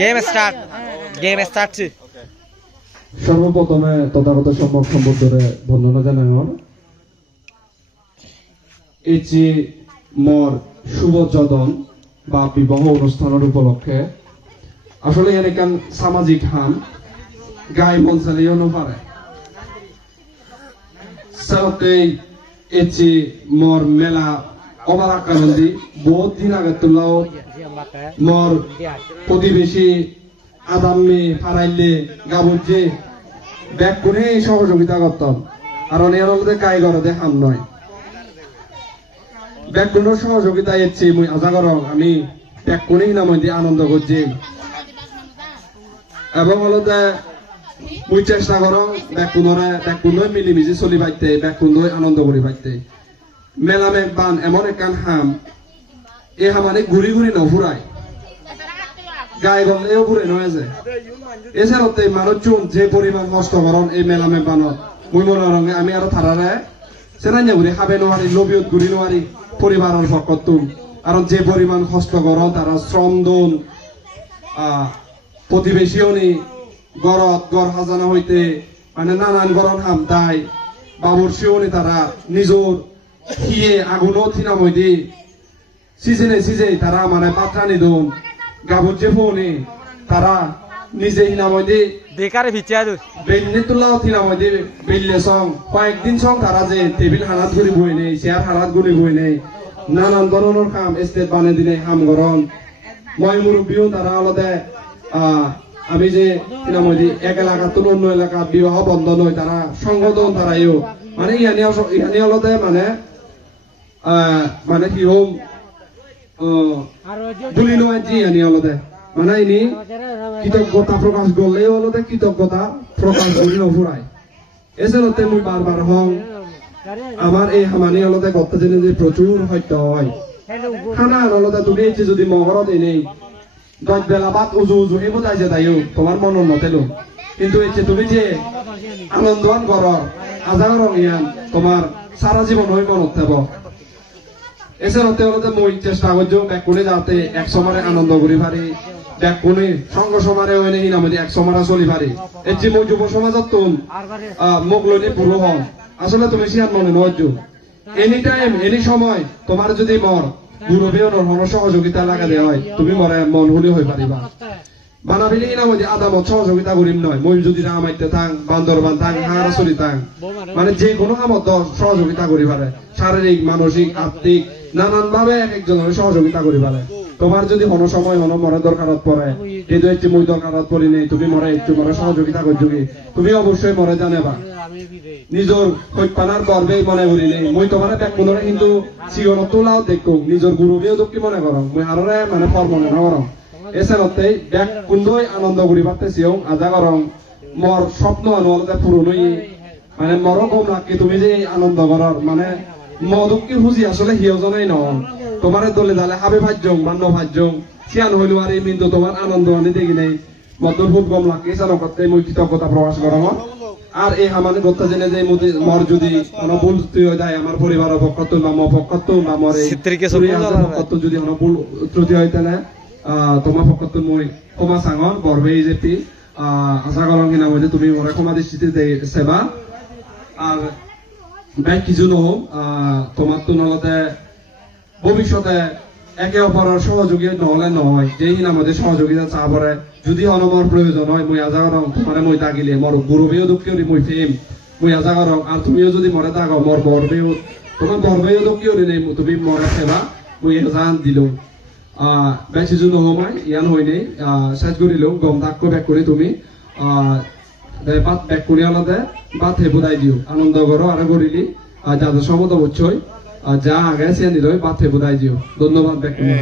game start সর্বপ্রথমে তথাগত সম্যক সম্বুদ্ধরে বন্দনা জানাই আমার এচি মোর শুভ যদন বা বিবাহ অনুষ্ঠানের উপলক্ষে আসলে এনেকান সামাজিক হাম গাই মন চালিয়েও নপারে সাথেই এচি মোর মেলা অবাক আকানন্দি বহুত দিন আগে তোলাও মোর প্রতিবেশী আদামে ফারাইলে গাবুজে ব্যাগ করে সহযোগিতা করতাম আর এর মধ্যে গাই গরদে হাম নয় ব্যাগ কোন সহযোগিতা এসছি মুই আশা করং আমি ব্যাগ কোনেই না মধ্যে আনন্দ করছি এবং হলতে মুই চেষ্টা করং ব্যাগ কোনই মিলিমিশি চলি পাইতে ব্যাগ কোনই আনন্দ করি পাইতে মেলা মেঘ বান এমন একখান হাম এ হামানে ঘুরি ঘুরি নফুরায় গায়ে গলেও ঘুরে নয় যে এছাড়াতে মানুষজন যে পরিমাণ কষ্ট করেন এই মেলা মেঘ বানত মুই মনে রঙে আমি আরো থারারে সেনাইয়া ঘুরি খাবে নোৱাৰি লবিয়ত ঘুরি নোৱাৰি পরিবারের পক্ষতুন কারণ যে পরিমাণ কষ্ট করেন তারা শ্রম দন প্রতিবেশীও নি গড়ত গড় সাজানা হইতে মানে নানান গরম হাম তাই বাবুর শিওনি তারা নিজর হিয়ে আগুনও থিনা মইদি সিজে তারা মানে পাত্রানি দন গাবুর যে ফোনে তারা নিজে হিনা মইদি বেকারে ভিচিয়া দু বেলনি তুলাও থিনা মইদি বেললে সং কয়েকদিন সং তারা যে টেবিল হানাত ঘুরি বই নেই চেয়ার হানাত ঘুরি বই নেই নানান ধরনের কাম স্টেট বানিয়ে দিনে হাম গরম মই মুরব্বীও তারা আলাদা আমি যে কিনা মইদি এক এলাকা তুল অন্য এলাকা বিবাহ বন্ধন হয় তারা সংগঠন তারাইও মানে ইহানি আলাদা মানে কি হোম দুলি নয় জি ইহানি আলাদা মানে ইনি কৃতজ্ঞতা প্রকাশ করলেও আলাদা কৃতজ্ঞতা প্রকাশ করি নফুরায় এছাড়াতে মুই বারবার হং আমার এই হামানি আলাদা করতে জেনে যে প্রচুর হয়তো হয় খানা আলাদা তুমি এসে যদি মগরত এনেই 10 বেলা বাদ উজু এই বোঝাই যে তাইও তোমার মনের মতে লো কিন্তু এসে তুমি যে আনন্দবান কর আজাগর ইয়ান তোমার সারা জীবন হয়ে মনত থাকব এছাড়াতে আলাদা মই চেষ্টা করছো ব্যাগ করে যাতে 100 মারে আনন্দ করি পারি ব্যাগ কোনে সঙ্গ সমারে হয় নেই নামে 100 মারা চলি পারি এই যে মই যুব সমাজত তুন মুখ লইলে পুরো হন আসলে তুমি সিয়ান মনে নয় এনি টাইম এনি সময় তোমার যদি মর গুরুবেও নর সহযোগিতা লাগা দেওয়া হয় তুমি মরে মন হলে হয়ে পারিবা বানাবিলে না মধ্যে আদামত সহযোগিতা করিম নয় মই যদি রামাইতে থাং বান্দরবান থাং হারাসরি থাং মানে যে কোনো কামত সহযোগিতা করি পারে শারীরিক মানসিক আর্থিক নানান ভাবে এক একজনের সহযোগিতা করি পারে তোমার যদি কোনো সময় কোনো মরে দরকারত পড়ে এই একটু মই দরকারত পড়ি নেই তুমি মরে একটু মরে সহযোগিতা করছো কি তুমি অবশ্যই মরে জানেবা নিজের হৈপানার গর্বে মনে করি নেই মই তোমার ব্যাগ মনে কিন্তু সিগনত তোলাও দেখো নিজের গুরুবেও দুঃখী মনে করো মই আরো মানে ফর মনে না করো এছাড়াতে ব্যাগ কুন্দই আনন্দ করি পারতেছিও আজা করং মর স্বপ্ন আনন্দ পুরনোই মানে মরো কম রাখি তুমি যে আনন্দ করার মানে মদুকি খুঁজি আসলে হিয়জনাই নয় তোমার দলে দালে হাবে ভাজ্যং মান্য ভাজ্যং সিয়ান হইল আর এই কিন্তু তোমার আনন্দ আনি দেখি নেই মদর খুব কম লাগে সানো করতে মই কৃতজ্ঞতা প্রকাশ করাম আর এই আমাদের কথা জেনে যে মর যদি কোনো ভুল হয়ে যায় আমার পরিবারের পক্ষত বা মো পক্ষত বা মরে পক্ষত যদি কোনো ভুল ত্রুটি হয় তাহলে তোমার পক্ষত মই ক্ষমা সাঙর বরবে যেটি আশা করং কিনা মধ্যে তুমি মরে ক্ষমা দৃষ্টিতে সেবা আর ব্যাগ কিছু নহম তোমার তো নলতে ভবিষ্যতে একে অপরের সহযোগী নহলে নহয় যেই আমাদের সহযোগিতা চা পরে যদি অনমর প্রয়োজন হয় মই আজা করং তোমার মই দাগিলে মর গুরুবেও দুঃখী মই ফেম মই আজা করং আর তুমিও যদি মরে দাগ মর বরবেও তোমার বরবেও দুঃখী নেই তুমি মরে সেবা মই এজান দিল বেশি জন্য সময় ইয়ান হয় নেই শেষ করিল গম দাগ ব্যাগ করে তুমি বাদ ব্যাগ করে আলাদা বাদ হে বুদাই দিও আনন্দ করো আর করিলি যাদের সমত বছর যা আগে সে নিল বাদ হে বুদাই দিও ধন্যবাদ ব্যাগ করে